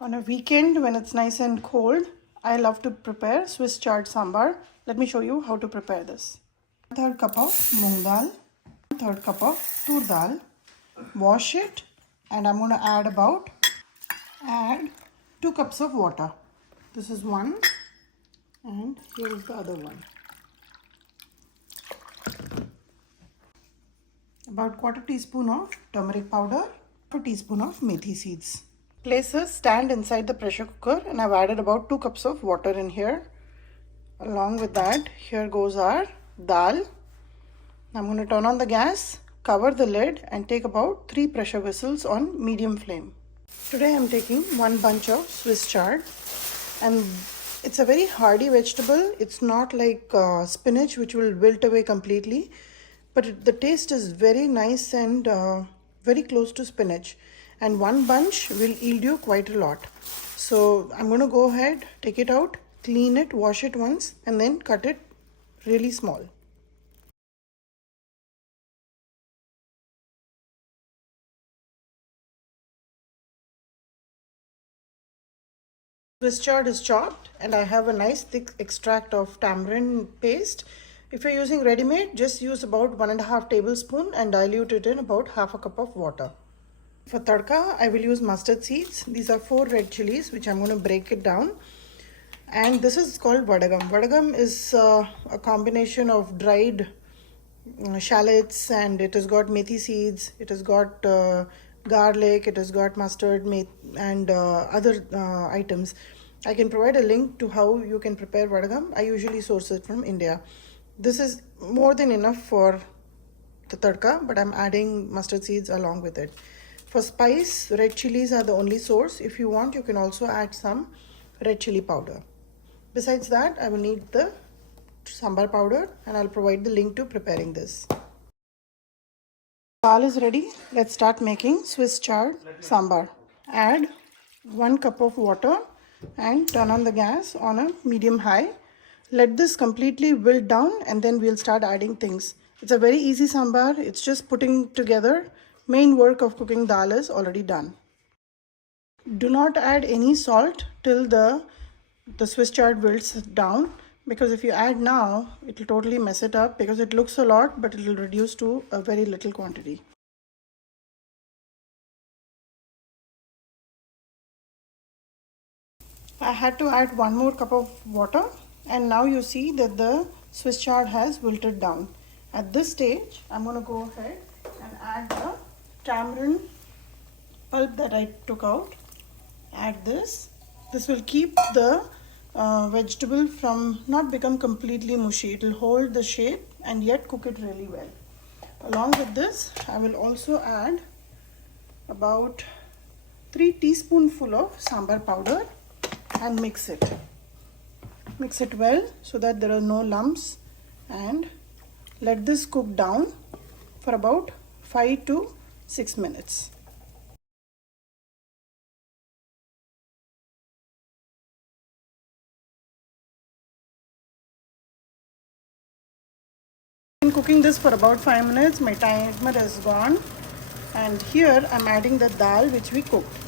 On a weekend when it's nice and cold, I love to prepare Swiss chard sambar. Let me show you how to prepare this. 1/3 cup of moong dal, 1/3 cup of toot dal. Wash it, and I'm going to add 2 cups of water. This is one, and here is the other one. About 1/4 teaspoon of turmeric powder, 1 teaspoon of methi seeds. Place a stand inside the pressure cooker, and I've added about 2 cups of water in here. Along with that, here goes our dal. I'm going to turn on the gas, cover the lid, and take about 3 pressure whistles on medium flame. Today I'm taking 1 bunch of Swiss chard, and it's a very hardy vegetable. It's not like spinach, which will wilt away completely, but the taste is very nice and very close to spinach. And 1 bunch will yield you quite a lot. So I'm going to go ahead, take it out, clean it, wash it once, and then cut it really small. Swiss chard is chopped, and I have a nice thick extract of tamarind paste. If you're using ready-made, just use about 1.5 tablespoons and dilute it in about 1/2 cup of water. For tadka, I will use mustard seeds. These are 4 red chilies, which I'm going to break it down. And this is called Vadagam. Vadagam is a combination of dried shallots, and it has got methi seeds, it has got garlic, it has got mustard, and other items. I can provide a link to how you can prepare Vadagam. I usually source it from India. This is more than enough for the tadka, but I'm adding mustard seeds along with it. For spice, red chilies are the only source. If you want, you can also add some red chili powder. Besides that, I will need the sambar powder, and I'll provide the link to preparing this. Dal is ready. Let's start making Swiss chard sambar. Add 1 cup of water and turn on the gas on a medium high. Let this completely wilt down, and then we'll start adding things. It's a very easy sambar. It's just putting together. Main work of cooking dal is already done. Do not add any salt till the Swiss chard wilts down, because if you add now, it will totally mess it up, because it looks a lot, but it will reduce to a very little quantity. I had to add 1 more cup of water, and now you see that the Swiss chard has wilted down. At this stage, I'm going to go ahead and add the tamarind pulp that I took out. Add this. This will keep the vegetable from not become completely mushy. It will hold the shape and yet cook it really well. Along with this, I will also add about 3 teaspoonfuls of sambar powder and mix it. Mix it well so that there are no lumps, and let this cook down for about 5 to 6 minutes. Been cooking this for about 5 minutes. My timer is gone, and here I'm adding the dal which we cooked.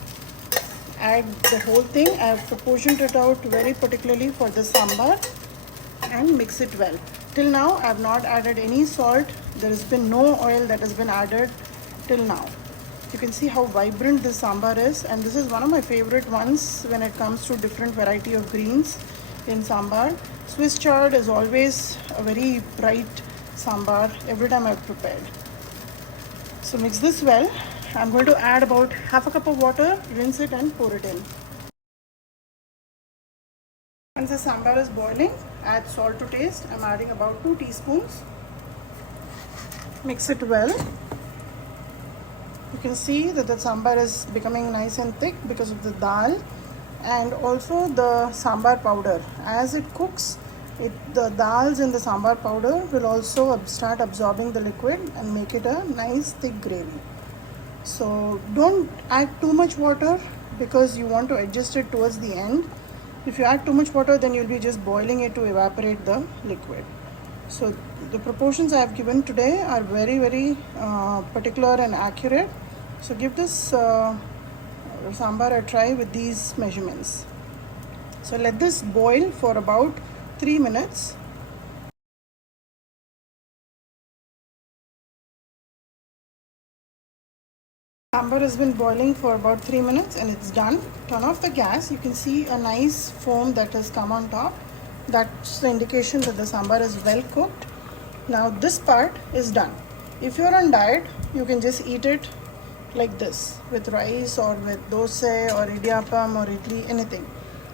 Add the whole thing. I have proportioned it out very particularly for the sambar, and mix it well. Till now I have not added any salt. There has been no oil that has been added till now. You can see how vibrant this sambar is, and this is one of my favorite ones when it comes to different variety of greens in sambar. Swiss chard is always a very bright sambar every time I've prepared. So mix this well. I'm going to add about 1/2 cup of water, rinse it and pour it in. Once the sambar is boiling, add salt to taste. I'm adding about 2 teaspoons. Mix it well. You can see that the sambar is becoming nice and thick because of the dal, and also the sambar powder. As it cooks, the dals in the sambar powder will also start absorbing the liquid and make it a nice thick gravy. So don't add too much water, because you want to adjust it towards the end. If you add too much water, then you'll be just boiling it to evaporate the liquid. So the proportions I have given today are very, very particular and accurate. So give this or sambar I try with these measurements. So let this boil for about 3 minutes. Sambar has been boiling for about 3 minutes and it's done. Turn off the gas. You can see a nice foam that has come on top. That's the indication that the sambar is well cooked. Now this part is done. If you're on diet, you can just eat it like this with rice or with dosa or idiyappam or idli, anything.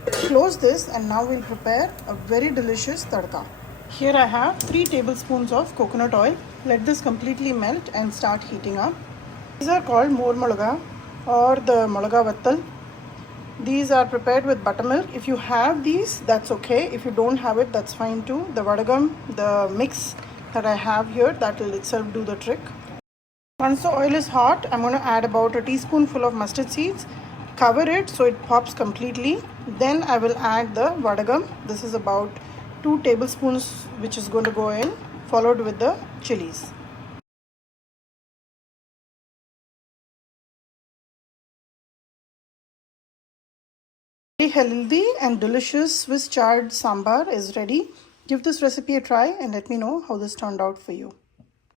Close this and now we'll prepare a very delicious tadka. Here I have 3 tablespoons of coconut oil. Let this completely melt and start heating up. These are called more molaga or the molaga vattal. These are prepared with buttermilk. If you have these, that's okay. If you don't have it, that's fine too. The Vadagam, the mix that I have here, that will itself do the trick. Once the oil is hot, I'm going to add about a teaspoonful of mustard seeds. Cover it so it pops completely. Then I will add the Vadagam. This is about 2 tablespoons which is going to go in, followed with the chilies. Very healthy and delicious Swiss chard sambar is ready. Give this recipe a try and let me know how this turned out for you.